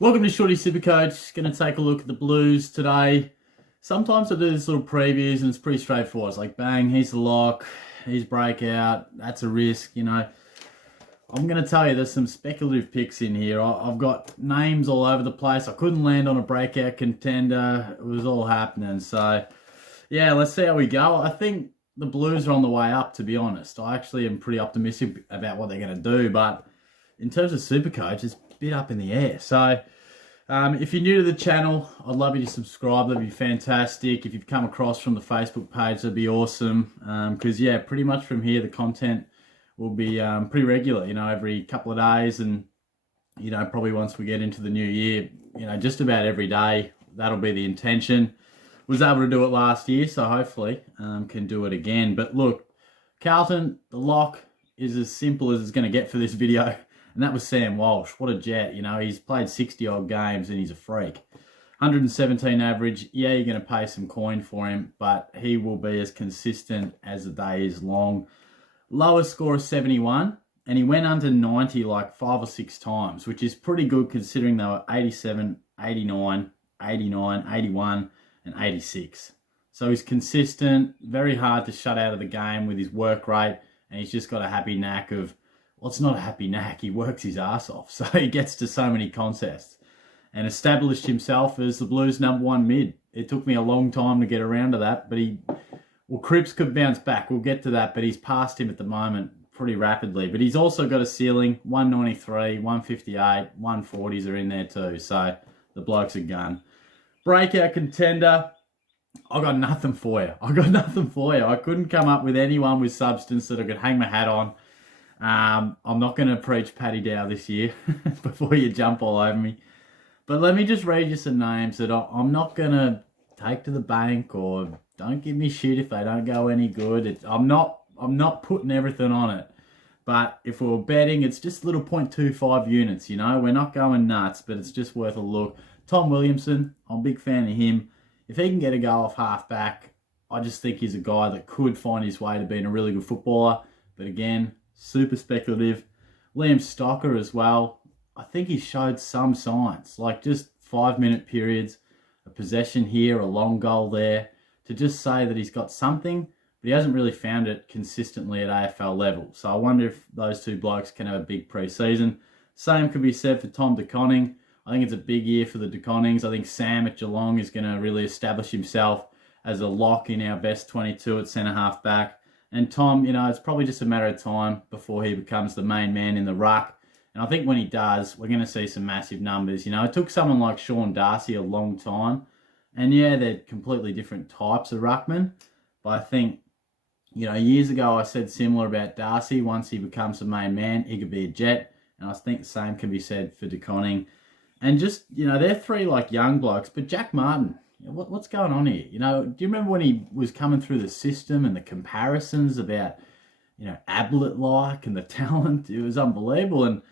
Welcome to Shorty SuperCoach. Going to take a look at the Blues today. Sometimes I do this little previews and it's pretty straightforward. It's like, bang, here's the lock, here's breakout, that's a risk, I'm going to tell you there's some speculative picks in here. I've got names all over the place. I couldn't land on a breakout contender. It was all happening. So, yeah, let's see how we go. I think the Blues are on the way up, to be honest. I actually am pretty optimistic about what they're going to do. But in terms of SuperCoach, it's a bit up in the air. So, if you're new to the channel, I'd love you to subscribe. That'd be fantastic. If you've come across from the Facebook page, that'd be awesome. Because, yeah, pretty much from here, the content will be pretty regular, every couple of days. And, probably once we get into the new year, just about every day, that'll be the intention. Was able to do it last year, so hopefully can do it again. But look, Carlton, the lock is as simple as it's going to get for this video. And that was Sam Walsh. What a jet, he's played 60-odd games and he's a freak. 117 average, yeah, you're going to pay some coin for him, but he will be as consistent as the day is long. Lowest score is 71, and he went under 90 like 5 or 6 times, which is pretty good considering they were 87, 89, 89, 81, and 86. So he's consistent, very hard to shut out of the game with his work rate, and he's just got a happy knack of, well, it's not a happy knack, he works his ass off. So he gets to so many contests and established himself as the Blues' #1 mid. It took me a long time to get around to that, but Cripps could bounce back. We'll get to that, but he's past him at the moment pretty rapidly. But he's also got a ceiling, 193, 158, 140s are in there too. So the bloke's a gun. Breakout contender, I got nothing for you. I couldn't come up with anyone with substance that I could hang my hat on. I'm not going to preach Paddy Dow this year before you jump all over me. But let me just read you some names that I'm not going to take to the bank, or don't give me shit if they don't go any good. I'm not putting everything on it. But if we were betting, it's just little 0.25 units, We're not going nuts, but it's just worth a look. Tom Williamson, I'm a big fan of him. If he can get a go off half-back, I just think he's a guy that could find his way to being a really good footballer. But again, super speculative. Liam Stocker as well. I think he showed some signs, like just 5-minute periods, a possession here, a long goal there, to just say that he's got something, but he hasn't really found it consistently at AFL level. So I wonder if those two blokes can have a big pre-season. Same could be said for Tom De Koning. I think it's a big year for the De Konings. I think Sam at Geelong is going to really establish himself as a lock in our best 22 at centre-half back. And Tom, it's probably just a matter of time before he becomes the main man in the ruck. And I think when he does, we're going to see some massive numbers. It took someone like Sean Darcy a long time. And yeah, they're completely different types of ruckman. But I think, years ago I said similar about Darcy. Once he becomes the main man, he could be a jet. And I think the same can be said for De Koning. And just, they're three like young blokes. But Jack Martin, what's going on here? Do you remember when he was coming through the system and the comparisons about, Ablett-like and the talent? It was unbelievable. And,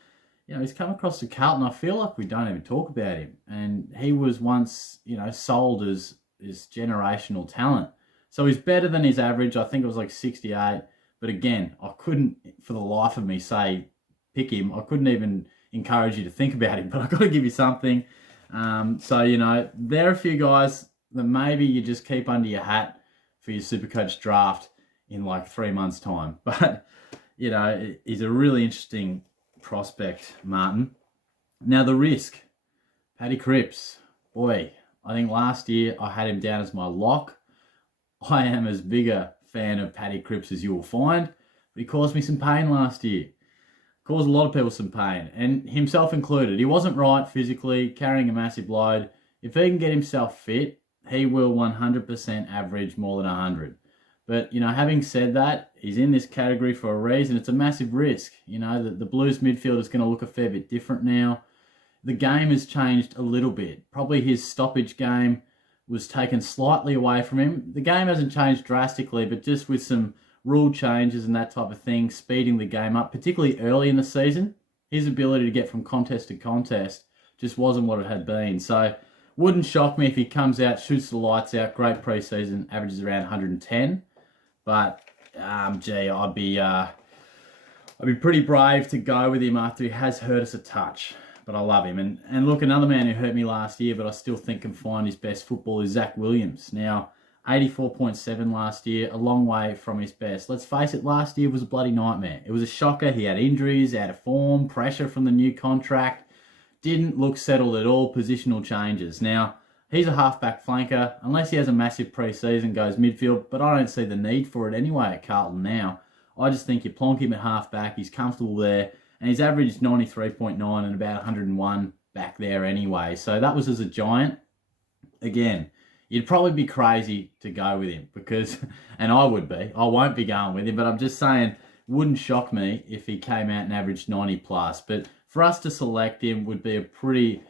he's come across to Carlton. I feel like we don't even talk about him. And he was once, sold as generational talent. So he's better than his average. I think it was like 68. But again, I couldn't, for the life of me, say pick him. I couldn't even encourage you to think about him. But I've got to give you something. So, there are a few guys that maybe you just keep under your hat for your SuperCoach draft in like 3 months' time. But, he's a really interesting prospect, Martin. Now, the risk. Paddy Cripps. Boy, I think last year I had him down as my lock. I am as big a fan of Paddy Cripps as you will find. But he caused me some pain last year. Caused a lot of people some pain, and himself included. He wasn't right physically, carrying a massive load. If he can get himself fit, he will 100% average more than 100. But, having said that, he's in this category for a reason. It's a massive risk. The Blues midfield is going to look a fair bit different now. The game has changed a little bit. Probably his stoppage game was taken slightly away from him. The game hasn't changed drastically, but just with some rule changes and that type of thing, speeding the game up, particularly early in the season, his ability to get from contest to contest just wasn't what it had been. So wouldn't shock me if he comes out, shoots the lights out, great pre-season, averages around 110. But, I'd be pretty brave to go with him after he has hurt us a touch. but I love him. And look, another man who hurt me last year, but I still think can find his best football is Zach Williams. Now, 84.7 last year, a long way from his best. Let's face it, last year was a bloody nightmare. It was a shocker. He had injuries, out of form, pressure from the new contract. Didn't look settled at all, positional changes. Now, he's a halfback flanker, unless he has a massive pre-season, goes midfield, but I don't see the need for it anyway at Carlton now. I just think you plonk him at halfback, he's comfortable there, and he's averaged 93.9 and about 101 back there anyway. So that was as a Giant. Again, you'd probably be crazy to go with him because, and I would be, I won't be going with him, but I'm just saying, wouldn't shock me if he came out and averaged 90 plus. But for us to select him would be a pretty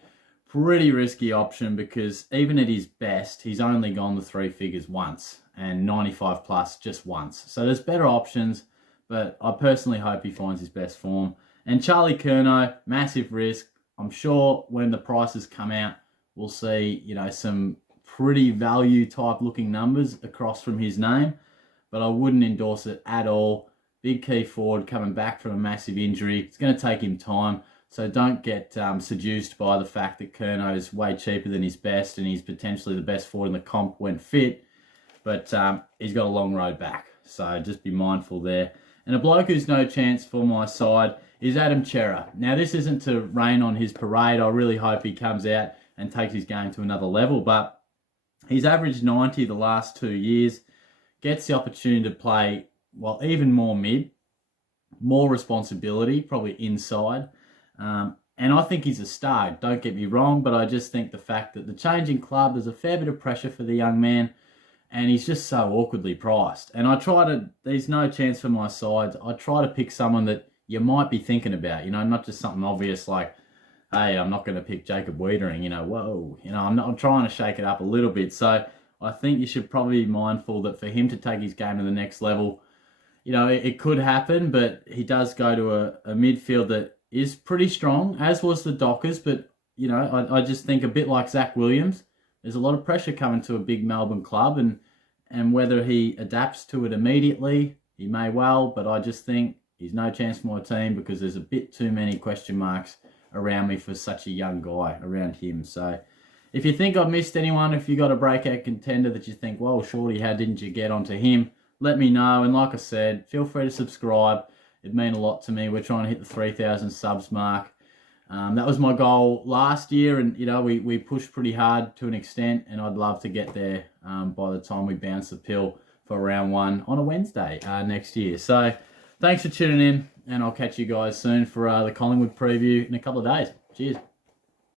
risky option because even at his best, he's only gone the three figures once and 95 plus just once. So there's better options, but I personally hope he finds his best form. And Charlie Curnow, massive risk. I'm sure when the prices come out, we'll see, some pretty value type looking numbers across from his name, but I wouldn't endorse it at all. Big key forward coming back from a massive injury. It's going to take him time. So don't get seduced by the fact that Curnow is way cheaper than his best and he's potentially the best forward in the comp when fit. But he's got a long road back. So just be mindful there. And a bloke who's no chance for my side is Adam Chera. Now, this isn't to rain on his parade. I really hope he comes out and takes his game to another level. But he's averaged 90 the last 2 years. Gets the opportunity to play, well, even more mid. More responsibility, probably inside. And I think he's a star, don't get me wrong, but I just think the fact that the changing club, there's a fair bit of pressure for the young man, and he's just so awkwardly priced. And there's no chance for my sides. I try to pick someone that you might be thinking about, not just something obvious like, hey, I'm not going to pick Jacob Wiedering, whoa, I'm trying to shake it up a little bit. So I think you should probably be mindful that for him to take his game to the next level, it could happen, but he does go to a midfield that is pretty strong, as was the Dockers, but, I just think a bit like Zach Williams, there's a lot of pressure coming to a big Melbourne club, and whether he adapts to it immediately, he may well, but I just think he's no chance for my team because there's a bit too many question marks around me for such a young guy around him. So if you think I've missed anyone, if you got a breakout contender that you think, well, Shorty, how didn't you get onto him? Let me know, and like I said, feel free to subscribe. It'd mean a lot to me. We're trying to hit the 3,000 subs mark. That was my goal last year, and we pushed pretty hard to an extent, and I'd love to get there by the time we bounce the pill for round 1 on a Wednesday next year. So thanks for tuning in, and I'll catch you guys soon for the Collingwood preview in a couple of days. Cheers.